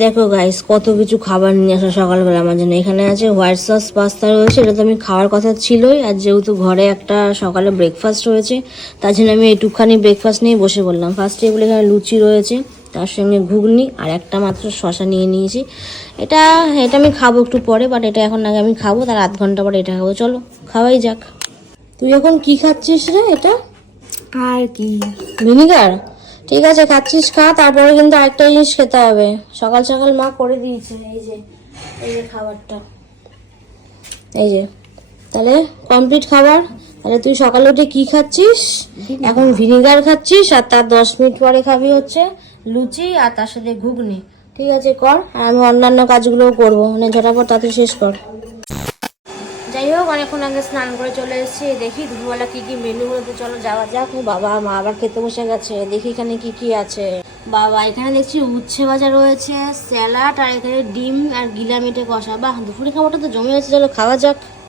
দেখো গাইস, কত কিছু খাবার নিয়ে আসা সকালবেলা আমার জন্য। এখানে আছে হোয়াইট সস পাস্তা রয়েছে, এটা তো আমি খাওয়ার কথা ছিলই। আর যেহেতু ঘরে একটা সকালে ব্রেকফাস্ট রয়েছে, তার জন্য আমি একটুখানি ব্রেকফাস্ট নিয়ে বসে পড়লাম। ফার্স্ট টেবিলে এখানে লুচি রয়েছে, তার সঙ্গে ঘুগনি আর একটা মাত্র শশা নিয়ে নিয়েছি। এটা এটা আমি খাবো একটু পরে, বাট এটা এখন আগে আমি খাবো, তার আধ ঘন্টা পরে এটা খাবো। চলো খাওয়াই যাক। তুই এখন কি খাচ্ছিস রে? এটা আর কি? ভিনিগার? ঠিক আছে, খাচ্ছিস খা, তারপরে কিন্তু আরেকটা জিনিস খেতে হবে। সকাল সকাল মা করে দিয়েছে, এই যে খাবারটা, এই যে। তাহলে কমপ্লিট খাবার। তাহলে তুই সকালে উঠে কি খাচ্ছিস? এখন ভিনিগার খাচ্ছিস, আর তার 10 মিনিট পরে খাবি হচ্ছে লুচি আর তার সাথে ঘুগনি। ঠিক আছে কর, আর আমি অন্যান্য কাজগুলোও করবো, মানে ঝটাপট তাড়াতাড়ি শেষ কর। যাই হোক, অনেকক্ষণ আগে স্নান করে চলে এসেছি। দেখি দুপুরবেলা কি কি মেনু হতে, চলো যাওয়া যাক। ও বাবা, মা আবার খেতে বসে গেছে। দেখি এখানে কি কি আছে। বাবা, এখানে দেখছি উচ্ছে ভাজা রয়েছে, স্যালাড, আর এখানে ডিম আর গিলা মেটে কষা। বাহ, দুপুরে খাবারটা তো জমে আছে, চলো খাওয়া যাক।